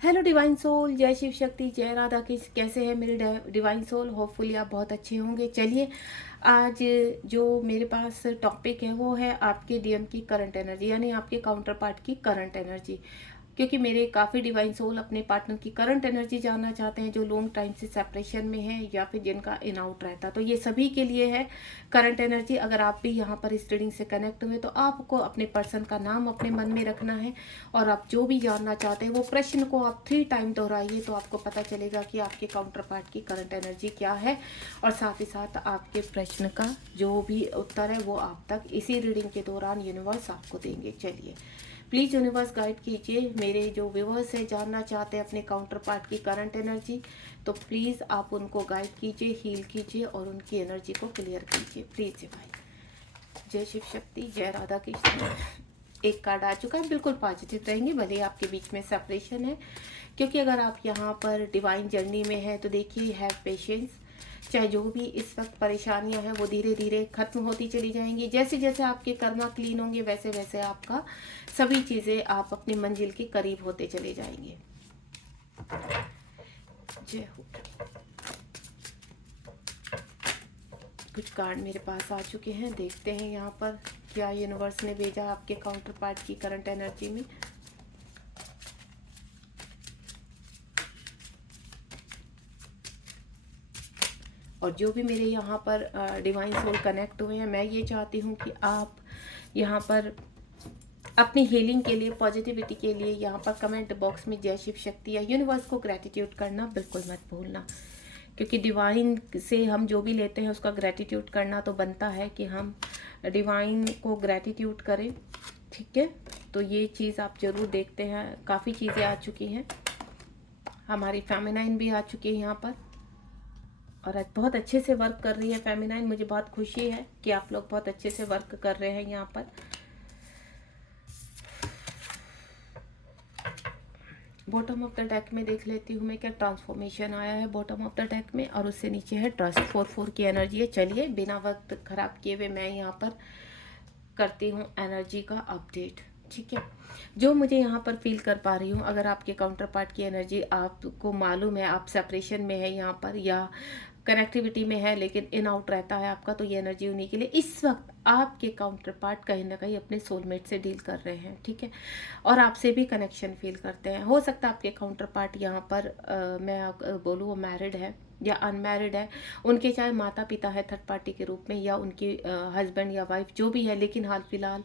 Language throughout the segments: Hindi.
हेलो डिवाइन सोल, जय शिव शक्ति, जय राधा कृष्ण। कैसे हैं मेरे डिवाइन सोल? होपफुली आप बहुत अच्छे होंगे। चलिए, आज जो मेरे पास टॉपिक है वो है आपके डीएम की करंट एनर्जी, यानी आपके काउंटर पार्ट की करंट एनर्जी। क्योंकि मेरे काफ़ी डिवाइन सोल अपने पार्टनर की करंट एनर्जी जानना चाहते हैं, जो लॉन्ग टाइम से सेपरेशन में है या फिर जिनका इन आउट रहता, तो ये सभी के लिए है करंट एनर्जी। अगर आप भी यहाँ पर इस रीडिंग से कनेक्ट हुए तो आपको अपने पर्सन का नाम अपने मन में रखना है और आप जो भी जानना चाहते हैं वो प्रश्न को आप 3 टाइम दोहराइए, तो आपको पता चलेगा कि आपके काउंटर पार्ट की करंट एनर्जी क्या है। और साथ ही साथ आपके प्रश्न का जो भी उत्तर है वो आप तक इसी रीडिंग के दौरान यूनिवर्स आपको देंगे। चलिए, प्लीज़ यूनिवर्स गाइड कीजिए। मेरे जो व्यूअर्स हैं जानना चाहते हैं अपने काउंटर पार्ट की करंट एनर्जी, तो प्लीज़ आप उनको गाइड कीजिए, हील कीजिए और उनकी एनर्जी को क्लियर कीजिए प्लीज़ भाई। जय शिव शक्ति, जय राधा कृष्ण। एक कार्ड आ चुका है, बिल्कुल पॉजिटिव रहेंगे भले ही आपके बीच में सेपरेशन है। क्योंकि अगर आप यहाँ पर डिवाइन जर्नी में है तो देखिए, हैव पेशेंस। चाहे जो भी इस वक्त परेशानियां हैं वो धीरे धीरे खत्म होती चली जाएंगी। जैसे जैसे आपके कर्मा क्लीन होंगे वैसे वैसे आपका सभी चीज़ें आप अपनी मंजिल के करीब होते चले जाएंगे। जय हो। कुछ कार्ड मेरे पास आ चुके हैं, देखते हैं यहाँ पर क्या यूनिवर्स ने भेजा आपके काउंटर पार्ट की करंट एनर्जी में। और जो भी मेरे यहाँ पर डिवाइन सोल कनेक्ट हुए हैं, मैं ये चाहती हूँ कि आप यहाँ पर अपनी हीलिंग के लिए, पॉजिटिविटी के लिए यहाँ पर कमेंट बॉक्स में जय शिव शक्ति या यूनिवर्स को ग्रेटिट्यूड करना बिल्कुल मत भूलना। क्योंकि डिवाइन से हम जो भी लेते हैं उसका ग्रेटिट्यूड करना तो बनता है कि हम डिवाइन को ग्रेटिट्यूड करें। ठीक है, तो ये चीज़ आप ज़रूर देखते हैं। काफ़ी चीज़ें आ चुकी हैं, हमारी फेमिनाइन भी आ चुकी है यहाँ पर और आज बहुत अच्छे से वर्क कर रही है फेमिनाइन। मुझे बहुत खुशी है कि आप लोग बहुत अच्छे से वर्क कर रहे हैं यहाँ पर। बॉटम ऑफ द डेक में देख लेती हूँ मैं क्या ट्रांसफॉर्मेशन आया है बॉटम ऑफ द डेक में, और उससे नीचे है ट्रस्ट। 4-4 की एनर्जी है। चलिए, बिना वक्त खराब किए हुए मैं यहाँ पर करती हूँ एनर्जी का अपडेट। ठीक है, जो मुझे यहाँ पर फील कर पा रही हूँ, अगर आपके काउंटर पार्ट की एनर्जी आपको मालूम है आप सेपरेशन में है यहाँ पर या कनेक्टिविटी में है लेकिन इन आउट रहता है आपका, तो ये एनर्जी उन्हीं के लिए। इस वक्त आपके काउंटर पार्ट कहीं ना कहीं अपने सोलमेट से डील कर रहे हैं। ठीक है, और आपसे भी कनेक्शन फील करते हैं। हो सकता है आपके काउंटर पार्ट यहाँ पर मैं बोलूँ वो मैरिड है या अनमैरिड है, उनके चाहे माता पिता है थर्ड पार्टी के रूप में या उनके हस्बैंड या वाइफ जो भी है, लेकिन हाल फिलहाल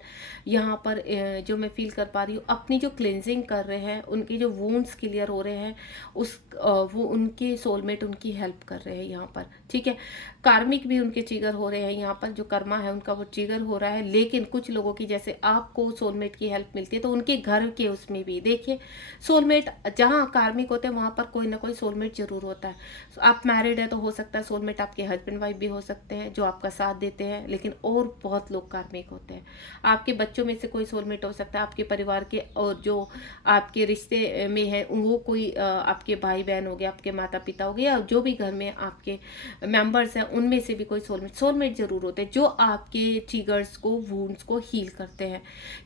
यहाँ पर जो मैं फील कर पा रही हूँ, अपनी जो क्लिनजिंग कर रहे हैं, उनके जो वुंड्स क्लियर हो रहे हैं, वो उनके सोलमेट उनकी हेल्प कर रहे हैं यहाँ पर। ठीक है, कार्मिक भी उनके ट्रिगर हो रहे हैं यहाँ पर, जो कर्मा है उनका वो ट्रिगर हो रहा है। लेकिन कुछ लोगों की, जैसे आपको सोलमेट की हेल्प मिलती है तो उनके घर के उसमें भी देखिए सोलमेट, जहाँ कार्मिक होते हैं वहाँ पर कोई ना कोई सोलमेट जरूर होता है। आप मैरिड है तो हो सकता है सोलमेट आपके हस्बैंड वाइफ भी हो सकते हैं जो आपका साथ देते हैं, लेकिन और बहुत लोग कार्मिक होते हैं। आपके बच्चों में से कोई सोलमेट हो सकता है, आपके परिवार के और जो आपके रिश्ते में है वो कोई आपके भाई बहन हो गया, आपके माता पिता हो गया, या जो भी घर में आपके मेंबर्स हैं उनमें से भी कोई सोलमेट जरूर होते हैं जो आपके ट्रिगर्स को, वुंड्स को हील करते हैं।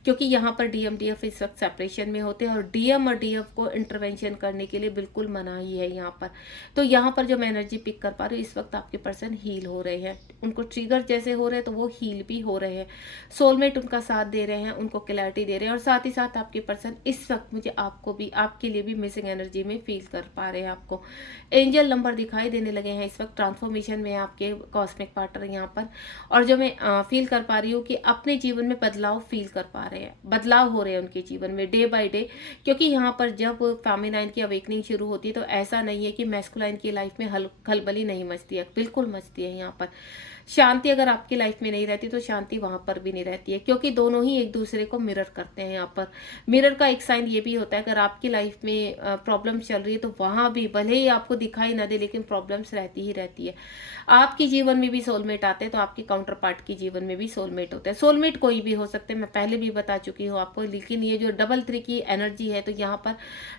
क्योंकि यहाँ पर डीएम डीएफ इस वक्त सेपरेशन में होते हैं और डीएम और डीएफ को इंटरवेंशन करने के लिए बिल्कुल मनाही है यहाँ पर। तो यहाँ पर जो मैं एनर्जी पिक कर पा रही हूँ, इस वक्त आपके पर्सन हील हो रहे हैं, उनको ट्रिगर जैसे हो रहे हैं तो वो हील भी हो रहे हैं। सोलमेट उनका साथ दे रहे हैं, उनको क्लैरिटी दे रहे हैं, और साथ ही साथ आपके पर्सन इस वक्त मुझे आपको भी, आपके लिए भी मिसिंग एनर्जी में फील कर पा रहे हैं। आपको एंजल नंबर दिखाई देने लगे हैं इस वक्त, ट्रांसफॉर्मेशन में आपके कॉस्मिक पार्टनर यहाँ पर। और जो मैं फील कर पा रही हूँ कि अपने जीवन में बदलाव फील कर पा रहे हैं, बदलाव हो रहे हैं उनके जीवन में डे बाय डे। क्योंकि यहाँ पर जब फेमिनाइन की अवेकनिंग शुरू होती है तो ऐसा नहीं है कि मैस्कुलाइन की लाइफ में खलबली नहीं मचती है, बिल्कुल मचती है। यहाँ पर शांति अगर आपकी लाइफ में नहीं रहती तो शांति वहां पर भी नहीं रहती है, क्योंकि दोनों ही एक दूसरे को मिरर करते हैं। यहाँ पर मिरर का एक साइन ये भी होता है, अगर आपकी लाइफ में प्रॉब्लम चल रही है तो वहां भी भले ही आपको दिखाई ना दे लेकिन प्रॉब्लम्स रहती ही रहती है। आपके जीवन में भी सोलमेट आते हैं तो आपके काउंटर पार्ट के जीवन में भी सोलमेट होते हैं। सोलमेट कोई भी हो सकते हैं, मैं पहले भी बता चुकी हूँ आपको, लेकिन ये जो डबल 3 की एनर्जी है तो यहाँ पर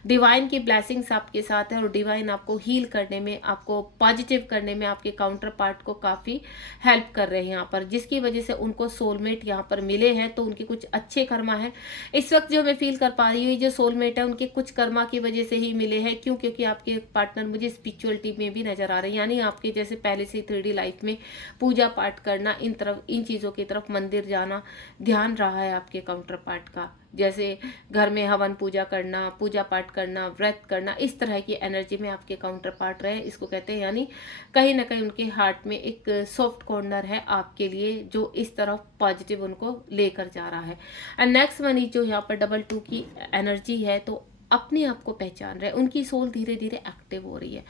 डिवाइन की ब्लेसिंग्स आपके साथ है और डिवाइन आपको हील करने में, आपको पॉजिटिव करने में, आपके काउंटर पार्ट को काफी हेल्प कर रहे हैं यहाँ पर, जिसकी वजह से उनको सोलमेट यहाँ पर मिले हैं। तो उनके कुछ अच्छे कर्मा है इस वक्त जो मैं फील कर पा रही हूँ। जो सोलमेट है उनके कुछ कर्मा की वजह से ही मिले हैं। क्यों? क्योंकि आपके पार्टनर मुझे स्पिरिचुअलिटी में भी नजर आ रहे हैं, यानी आपके जैसे पहले से 3D लाइफ में पूजा पाठ करना, इन चीज़ों की तरफ मंदिर जाना ध्यान रहा है आपके काउंटर पार्ट का। जैसे घर में हवन पूजा करना, पूजा पाठ करना, व्रत करना, इस तरह की एनर्जी में आपके काउंटर पार्ट रहे, इसको कहते हैं। यानी कहीं ना कहीं उनके हार्ट में एक सॉफ्ट कॉर्नर है आपके लिए, जो इस तरफ पॉजिटिव उनको लेकर जा रहा है। एंड नेक्स्ट वन जो यहाँ पर डबल 2 की एनर्जी है, तो अपने आप को पहचान रहे, उनकी सोल धीरे धीरे एक्टिव हो रही है।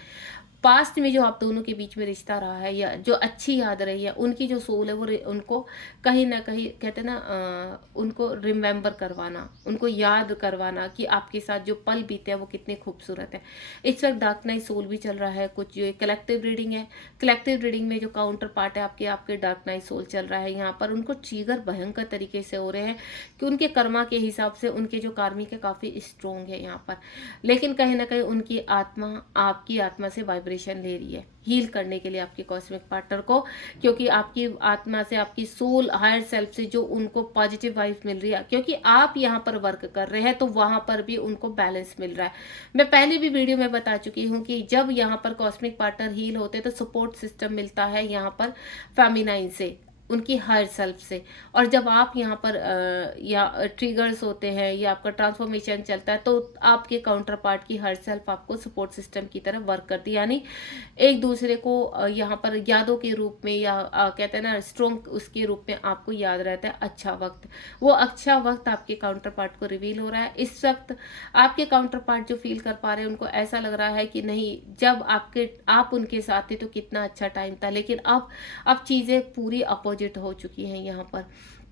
पास्ट में जो आप दोनों के बीच में रिश्ता रहा है या जो अच्छी याद रही है, उनकी जो सोल है वो उनको कहीं ना कहीं कहते हैं ना, उनको रिमेम्बर करवाना, उनको याद करवाना कि आपके साथ जो पल बीते हैं वो कितने खूबसूरत है। इस वक्त डार्क नाइट सोल भी चल रहा है। कुछ जो कलेक्टिव रीडिंग है, कलेक्टिव रीडिंग में जो काउंटर पार्ट है आपके आपके डार्क नाइट सोल चल रहा है। यहाँ पर उनको ट्रिगर भयंकर तरीके से हो रहे हैं कि उनके कर्मा के हिसाब से उनके जो कार्मिक है काफ़ी स्ट्रोंग है यहाँ पर, लेकिन कहीं ना कहीं उनकी आत्मा आपकी आत्मा से वाइब्रेशन ले रही है हील करने के लिए आपके कॉस्मिक पार्टनर को, क्योंकि आपकी आत्मा से, आपकी सोल हायर सेल्फ से जो उनको पॉजिटिव वाइब मिल रही है, क्योंकि आप यहाँ पर वर्क कर रहे हैं तो वहां पर भी उनको बैलेंस मिल रहा है। मैं पहले भी वीडियो में बता चुकी हूँ कि जब यहाँ पर कॉस्मिक पार्टनर हील होते हैं तो सपोर्ट सिस्टम मिलता है यहाँ पर फेमिनाइन से, उनकी हायर सेल्फ से। और जब आप यहाँ पर या ट्रिगर्स होते हैं या आपका ट्रांसफॉर्मेशन चलता है, तो आपके काउंटर पार्ट की हायर सेल्फ आपको सपोर्ट सिस्टम की तरह वर्क करती है। यानी एक दूसरे को यहाँ पर यादों के रूप में या कहते हैं ना स्ट्रॉन्ग उसके रूप में आपको याद रहता है अच्छा वक्त। वो अच्छा वक्त आपके काउंटर पार्ट को रिवील हो रहा है। इस वक्त आपके काउंटर पार्ट जो फील कर पा रहे हैं, उनको ऐसा लग रहा है कि नहीं, जब आप उनके साथ थे तो कितना अच्छा टाइम था, लेकिन अब चीज़ें पूरी अपोजिट हो चुकी हैं। यहाँ पर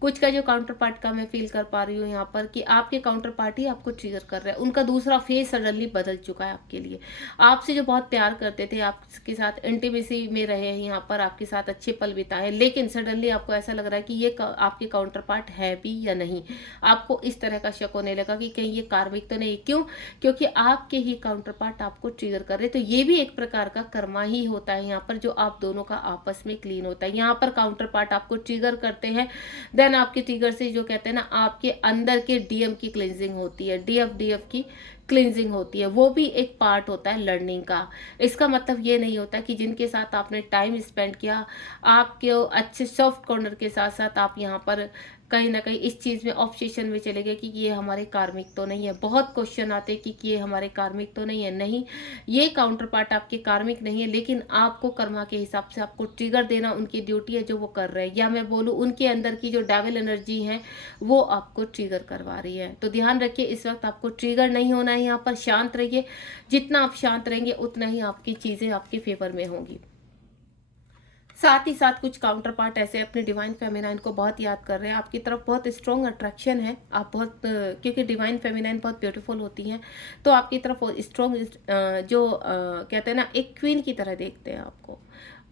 कुछ का जो काउंटर पार्ट का मैं फील कर पा रही हूँ यहाँ पर कि आपके काउंटर पार्ट ही आपको ट्रिगर कर रहा है। उनका दूसरा फेस सडनली बदल चुका है आपके लिए। आपसे जो बहुत प्यार करते थे, आपके साथ इंटीमेसी में रहे हैं, यहाँ पर आपके साथ अच्छे पल बिताए, लेकिन सडनली आपको ऐसा लग रहा है कि ये आपके काउंटर पार्ट है भी या नहीं। आपको इस तरह का शक होने लगा कि कहीं ये कार्मिक तो नहीं। क्यों? क्योंकि आपके ही काउंटर पार्ट आपको ट्रिगर कर रहे। तो ये भी एक प्रकार का कर्मा ही होता है यहाँ पर, जो आप दोनों का आपस में क्लीन होता है। यहाँ पर काउंटर पार्ट आपको ट्रिगर करते हैं, देन आपके ट्रिगर से जो कहते हैं ना आपके अंदर के डीएम की क्लिनजिंग होती है, डीएफ की क्लिनजिंग होती है। वो भी एक पार्ट होता है लर्निंग का। इसका मतलब ये नहीं होता कि जिनके साथ आपने टाइम स्पेंड किया, आपके अच्छे सॉफ्ट कॉर्नर के साथ साथ आप यहाँ पर कहीं ना कहीं इस चीज़ में ऑब्सेशन में चले गए कि ये हमारे कार्मिक तो नहीं है। बहुत क्वेश्चन आते हैं कि ये हमारे कार्मिक तो नहीं है। नहीं, ये काउंटर पार्ट आपके कार्मिक नहीं है, लेकिन आपको कर्मा के हिसाब से आपको ट्रिगर देना उनकी ड्यूटी है जो वो कर रहे हैं, या मैं बोलूँ उनके अंदर की जो डेविल एनर्जी है वो आपको ट्रिगर करवा रही है। तो ध्यान रखिए, इस वक्त आपको ट्रिगर नहीं होना है। यहाँ पर शांत रहिए। जितना आप शांत रहेंगे उतना ही आपकी चीज़ें आपके फेवर में होंगी। साथ ही साथ कुछ काउंटर पार्ट ऐसे अपने डिवाइन फेमिनाइन को बहुत याद कर रहे हैं, आपकी तरफ बहुत स्ट्रॉन्ग अट्रैक्शन है। आप बहुत क्योंकि डिवाइन फेमिनाइन बहुत ब्यूटीफुल होती हैं, तो आपकी तरफ स्ट्रॉन्ग जो कहते हैं ना एक क्वीन की तरह देखते हैं आपको,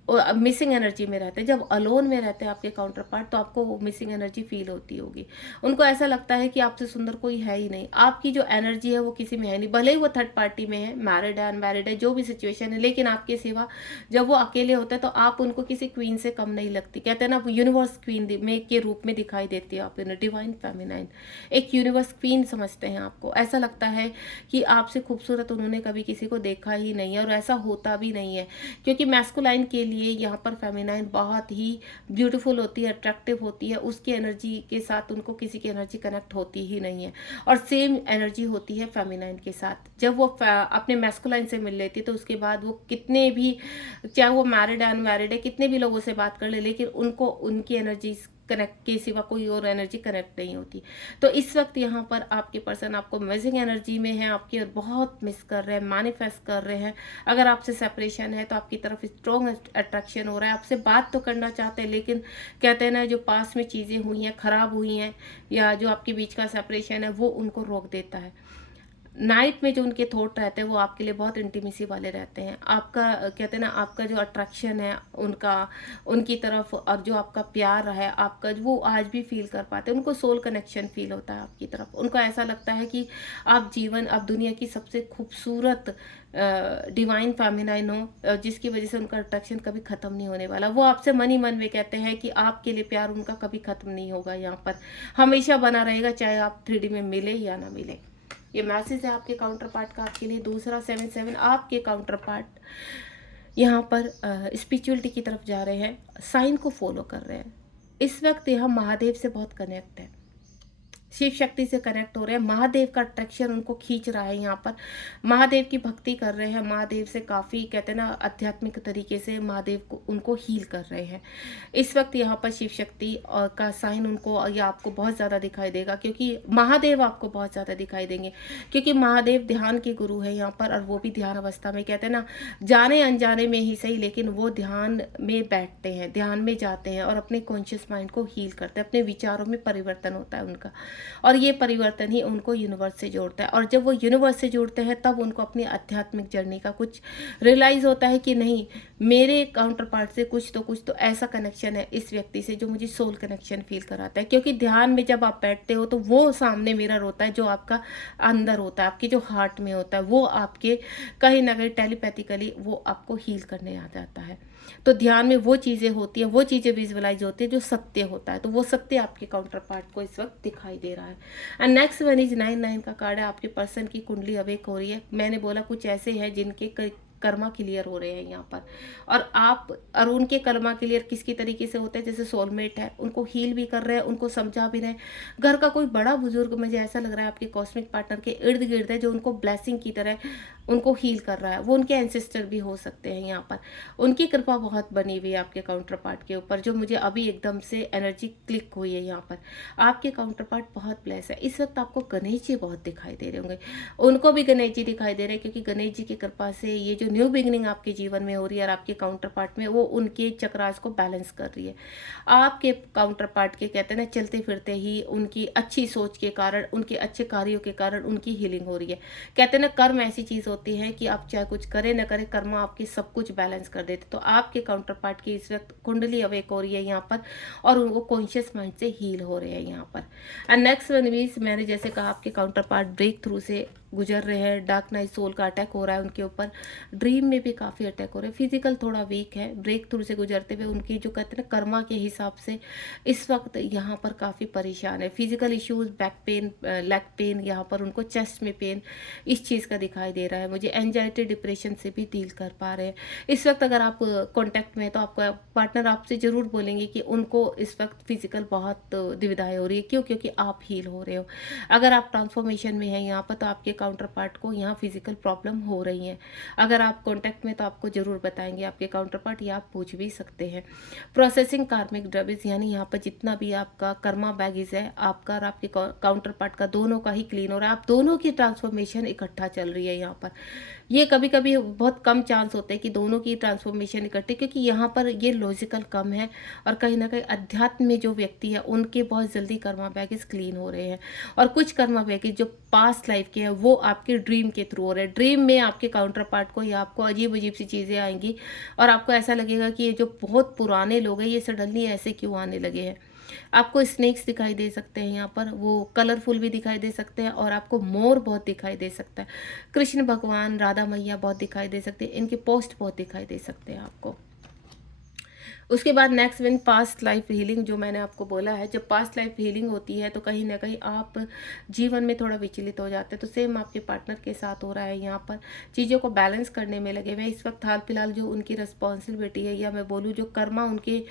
और मिसिंग एनर्जी में रहते हैं। जब अलोन में रहते हैं आपके काउंटर पार्ट, तो आपको वो मिसिंग एनर्जी फील होती होगी। उनको ऐसा लगता है कि आपसे सुंदर कोई है ही नहीं, आपकी जो एनर्जी है वो किसी में है नहीं। भले ही वो थर्ड पार्टी में है, मैरिड है, अनमैरिड है, जो भी सिचुएशन है, लेकिन आपके सिवा जब वो अकेले होते हैं तो आप उनको किसी क्वीन से कम नहीं लगती। कहते हैं ना यूनिवर्स क्वीन में के रूप में दिखाई देती है आप। डिवाइन फेमिनाइन एक यूनिवर्स क्वीन समझते हैं आपको। ऐसा लगता है कि आपसे खूबसूरत उन्होंने कभी किसी को देखा ही नहीं है, और ऐसा होता भी नहीं है, क्योंकि मैस्कुलाइन के लिए यहाँ पर फेमिनाइन बहुत ही ब्यूटीफुल होती है, अट्रैक्टिव होती है। उसकी एनर्जी के साथ उनको किसी की एनर्जी कनेक्ट होती ही नहीं है, और सेम एनर्जी होती है फेमिनाइन के साथ। जब वो अपने मैस्कुलाइन से मिल लेती है तो उसके बाद वो कितने भी, चाहे वो मैरिड है अनमैरिड है, कितने भी लोगों से बात कर ले, लेकिन उनको उनकी एनर्जी कनेक्ट के सिवा कोई और एनर्जी कनेक्ट नहीं होती। तो इस वक्त यहाँ पर आपके पर्सन आपको अमेजिंग एनर्जी में है, आपकी और बहुत मिस कर रहे हैं, मैनिफेस्ट कर रहे हैं। अगर आपसे सेपरेशन है तो आपकी तरफ स्ट्रॉन्ग अट्रैक्शन हो रहा है, आपसे बात तो करना चाहते हैं, लेकिन कहते हैं ना जो पास में चीज़ें हुई हैं, ख़राब हुई हैं, या जो आपके बीच का सेपरेशन है वो उनको रोक देता है। नाइट में जो उनके थॉट रहते हैं वो आपके लिए बहुत इंटीमेसी वाले रहते हैं। आपका कहते हैं ना, आपका जो अट्रैक्शन है उनका उनकी तरफ, और जो आपका प्यार है आपका, वो आज भी फील कर पाते हैं। उनको सोल कनेक्शन फील होता है आपकी तरफ। उनको ऐसा लगता है कि आप दुनिया की सबसे खूबसूरत डिवाइन फेमिनाइन हो, जिसकी वजह से उनका अट्रैक्शन कभी ख़त्म नहीं होने वाला। वो आपसे मन ही मन में कहते हैं कि आपके लिए प्यार उनका कभी ख़त्म नहीं होगा, यहाँ पर हमेशा बना रहेगा, चाहे आप 3D में मिले या ना मिले। ये मैसेज है आपके काउंटर पार्ट का आपके लिए। दूसरा 7-7, आपके काउंटर पार्ट यहाँ पर स्पिरिचुअलिटी की तरफ जा रहे हैं, साइन को फॉलो कर रहे हैं। इस वक्त यह महादेव से बहुत कनेक्ट है, शिव शक्ति से कनेक्ट हो रहे हैं। महादेव का अट्रैक्शन उनको खींच रहा है। यहाँ पर महादेव की भक्ति कर रहे हैं, महादेव से काफ़ी कहते हैं ना आध्यात्मिक तरीके से महादेव को उनको हील कर रहे हैं। इस वक्त यहाँ पर शिव शक्ति और का साइन उनको या आपको बहुत ज़्यादा दिखाई देगा, क्योंकि महादेव आपको बहुत ज़्यादा दिखाई देंगे, क्योंकि महादेव ध्यान के गुरु है यहाँ पर, और वो भी ध्यान अवस्था में, कहते हैं ना जाने अनजाने में ही सही, लेकिन वो ध्यान में बैठते हैं, ध्यान में जाते हैं और अपने कॉन्शियस माइंड को हील करते हैं। अपने विचारों में परिवर्तन होता है उनका, और ये परिवर्तन ही उनको यूनिवर्स से जोड़ता है। और जब वो यूनिवर्स से जुड़ते हैं तब उनको अपनी आध्यात्मिक जर्नी का कुछ रियलाइज़ होता है कि नहीं, मेरे काउंटर पार्ट से कुछ तो ऐसा कनेक्शन है इस व्यक्ति से जो मुझे सोल कनेक्शन फील कराता है। क्योंकि ध्यान में जब आप बैठते हो तो वो सामने मिरर होता है जो आपका अंदर होता है, आपके जो हार्ट में होता है, वो आपके कहीं ना कहीं टेलीपैथिकली वो आपको हील करने आ जाता है। तो ध्यान में वो चीज़ें होती हैं, वो चीज़ें विजुअलाइज होती है जो सत्य होता है, तो वो सत्य आपके काउंटर पार्ट को इस वक्त दिखाई दे रहा है। एंड नेक्स्ट वन इज 9-9 का कार्ड है। आपके पर्सन की कुंडली अवेक हो रही है। मैंने बोला कुछ ऐसे हैं जिनके कर्मा क्लियर हो रहे हैं यहाँ पर, और उनके कर्मा क्लियर किसकी तरीके से होते हैं, जैसे सोलमेट है, उनको हील भी कर रहे हैं, उनको समझा भी रहे हैं। घर का कोई बड़ा बुजुर्ग मुझे ऐसा लग रहा है आपके कॉस्मिक पार्टनर के इर्द गिर्द है, जो उनको ब्लेसिंग की तरह उनको हील कर रहा है। वो उनके एंसेस्टर भी हो सकते हैं यहाँ पर। उनकी कृपा बहुत बनी हुई है आपके काउंटर पार्ट के ऊपर, जो मुझे अभी एकदम से एनर्जी क्लिक हुई है यहाँ पर। आपके काउंटर पार्ट बहुत ब्लेस है। इस वक्त आपको गणेश जी बहुत दिखाई दे रहे होंगे, उनको भी गणेश जी दिखाई दे रहे हैं, क्योंकि गणेश जी की कृपा से ये जो न्यू बिगिनिंग आपके जीवन में हो रही है और आपके काउंटर पार्ट में, वो उनके चक्रास को बैलेंस कर रही है। आपके काउंटर पार्ट के कहते हैं ना चलते फिरते ही उनकी अच्छी सोच के कारण, उनके अच्छे कार्यों के कारण उनकी हीलिंग हो रही है। कहते हैं ना कर्म ऐसी चीज़ होती है कि आप चाहे कुछ करें ना करें, कर्म आपकी सब कुछ बैलेंस कर देते। तो आपके काउंटर पार्ट की इस वक्त कुंडली अवेक हो रही है यहाँ पर, और वो कॉन्शियस माइंड से हील हो रहे हैं यहाँ पर। एंड नेक्स्ट वन मीन्स, मैंने जैसे कहा आपके काउंटर पार्ट ब्रेक थ्रू से गुजर रहे हैं। डार्क नाइट सोल का अटैक हो रहा है उनके ऊपर, ड्रीम में भी काफ़ी अटैक हो रहे हैं। फिजिकल थोड़ा वीक है, ब्रेक थ्रू से गुजरते हुए उनकी जो कहते हैं ना कर्मा के हिसाब से इस वक्त यहाँ पर काफ़ी परेशान है। Physical issues, back pain, leg pain, यहाँ पर उनको चेस्ट में पेन, इस चीज़ का दिखाई दे रहा है मुझे। एंजाइटी डिप्रेशन से भी डील कर पा रहे हैं इस वक्त। अगर आप कॉन्टैक्ट में, तो आपका पार्टनर आपसे ज़रूर बोलेंगे कि उनको इस वक्त फिजिकल बहुत दुविधाएं हो रही है। क्यों? क्योंकि आप हील हो रहे हो। अगर आप ट्रांसफॉर्मेशन में हैं यहाँ पर, तो आपके काउंटर पार्ट को यहाँ फिजिकल प्रॉब्लम हो रही हैं। अगर आप कांटेक्ट में, तो आपको जरूर बताएंगे आपके काउंटर पार्ट, या आप पूछ भी सकते हैं। प्रोसेसिंग कार्मिक ड्रबिज, यानी यहाँ पर जितना भी आपका कर्मा बैगेज है आपका और आपके काउंटर पार्ट का, दोनों का ही क्लीन हो रहा है। आप दोनों की ट्रांसफॉर्मेशन इकट्ठा चल रही है यहाँ पर। ये कभी कभी बहुत कम चांस होते हैं कि दोनों की ट्रांसफॉर्मेशन इकट्ठे, क्योंकि यहाँ पर ये लॉजिकल कम है, और कहीं ना कहीं अध्यात्म में जो व्यक्ति है उनके बहुत जल्दी कर्मा बैगेज क्लीन हो रहे हैं। और कुछ कर्मा बैगेज जो पास्ट लाइफ के हैं वो आपके ड्रीम के थ्रू हो रहे हैं। ड्रीम में आपके काउंटर पार्ट को या आपको अजीब अजीब सी चीज़ें आएंगी, और आपको ऐसा लगेगा कि ये जो बहुत पुराने लोग हैं ये सडनली ऐसे क्यों आने लगे हैं। आपको स्नेक्स दिखाई दे सकते हैं यहाँ पर, वो कलरफुल भी दिखाई दे सकते हैं, और आपको मोर बहुत दिखाई दे सकता है। कृष्ण भगवान, राधा मैया बहुत दिखाई दे सकते हैं, इनके पोस्ट बहुत दिखाई दे सकते हैं आपको। उसके बाद next one, past life healing, जो मैंने आपको बोला है। जब पास्ट लाइफ हीलिंग होती है तो कहीं ना कहीं आप जीवन में थोड़ा विचलित हो जाते हैं। तो सेम आपके पार्टनर के साथ हो रहा है यहाँ पर। चीज़ों को बैलेंस करने में लगे हुए इस वक्त। हाल फिलहाल जो उनकी रिस्पॉन्सिबिलिटी है, या मैं बोलूँ जो कर्मा उनके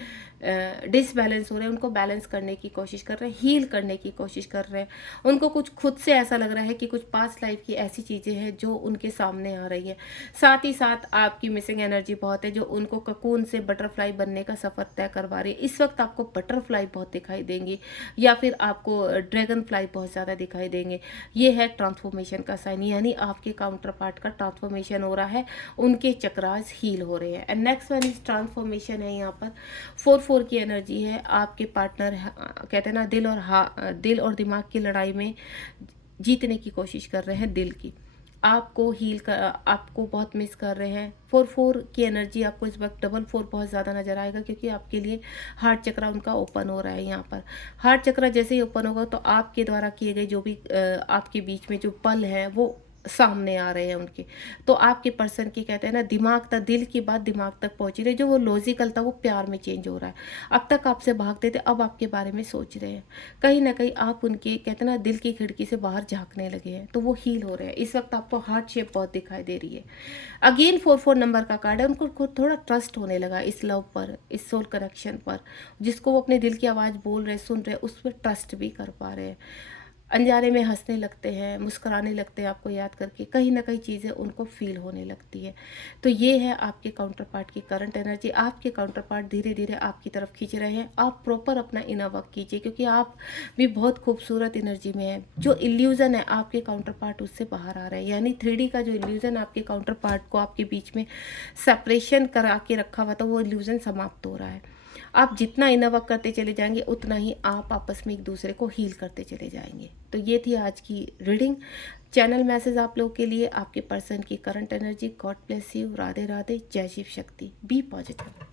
डिसबैलेंस हो रहे हैं, उनको बैलेंस करने की कोशिश कर रहे हैं, हील करने की कोशिश कर रहे हैं। उनको कुछ खुद से ऐसा लग रहा है कि कुछ पास्ट लाइफ की ऐसी चीज़ें हैं जो उनके सामने आ रही है। साथ ही साथ आपकी मिसिंग एनर्जी बहुत है, जो उनको ककून से बटरफ्लाई बनने का सफ़र तय करवा रही है। इस वक्त आपको बटरफ्लाई बहुत दिखाई देंगी, या फिर आपको ड्रैगन फ्लाई बहुत ज़्यादा दिखाई देंगे। ये है ट्रांसफॉर्मेशन का साइन, यानी आपके काउंटर पार्ट का ट्रांसफॉर्मेशन हो रहा है, उनके चक्रास हील हो रहे हैं। And next one is transformation है यहाँ पर। 4-4 की एनर्जी है। आपके पार्टनर कहते हैं ना दिल और दिमाग की लड़ाई में जीतने की कोशिश कर रहे हैं दिल की, आपको हील कर, आपको बहुत मिस कर रहे हैं। 4-4 की एनर्जी आपको इस वक्त 4-4 बहुत ज़्यादा नज़र आएगा, क्योंकि आपके लिए हार्ट चक्रा उनका ओपन हो रहा है। यहाँ पर हार्ट चक्रा जैसे ही ओपन होगा तो आपके द्वारा किए गए जो भी आपके बीच में जो पल हैं वो सामने आ रहे हैं उनके। तो आपके पर्सन की कहते हैं ना, दिमाग तक, दिल की बात दिमाग तक पहुंची रही, जो वो लॉजिकल था वो प्यार में चेंज हो रहा है। अब तक आपसे भागते थे, अब आपके बारे में सोच रहे हैं। कहीं ना कहीं आप उनके कहते हैं ना दिल की खिड़की से बाहर झांकने लगे हैं, तो वो हील हो रहे हैं। इस वक्त आपको हार्ट शेप बहुत दिखाई दे रही है। अगेन 4-4 नंबर का कार्ड है, उनको खुद थोड़ा ट्रस्ट होने लगा इस लव पर, इस सोल कनेक्शन पर, जिसको वो अपने दिल की आवाज़ बोल रहे, सुन रहे, उस पर ट्रस्ट भी कर पा रहे हैं। अनजाने में हंसने लगते हैं, मुस्कुराने लगते हैं आपको याद करके, कहीं ना कहीं चीज़ें उनको फील होने लगती है। तो ये है आपके काउंटर पार्ट की करंट एनर्जी। आपके काउंटर पार्ट धीरे धीरे आपकी तरफ खींच रहे हैं। आप प्रॉपर अपना इनर वर्क कीजिए, क्योंकि आप भी बहुत खूबसूरत एनर्जी में है। जो इल्यूज़न है आपके काउंटर पार्ट उससे बाहर आ रहा है, यानी 3D का जो इल्यूज़न आपके काउंटर पार्ट को आपके बीच में सेपरेशन करा के रखा हुआ था, वो इल्यूज़न समाप्त हो रहा है। आप जितना इनर वर्क करते चले जाएंगे उतना ही आप आपस में एक दूसरे को हील करते चले जाएंगे। तो ये थी आज की रीडिंग। चैनल मैसेज आप लोगों के लिए, आपके पर्सन की current energy. God bless you. Radhe Radhe. जय शिव शक्ति। Be positive.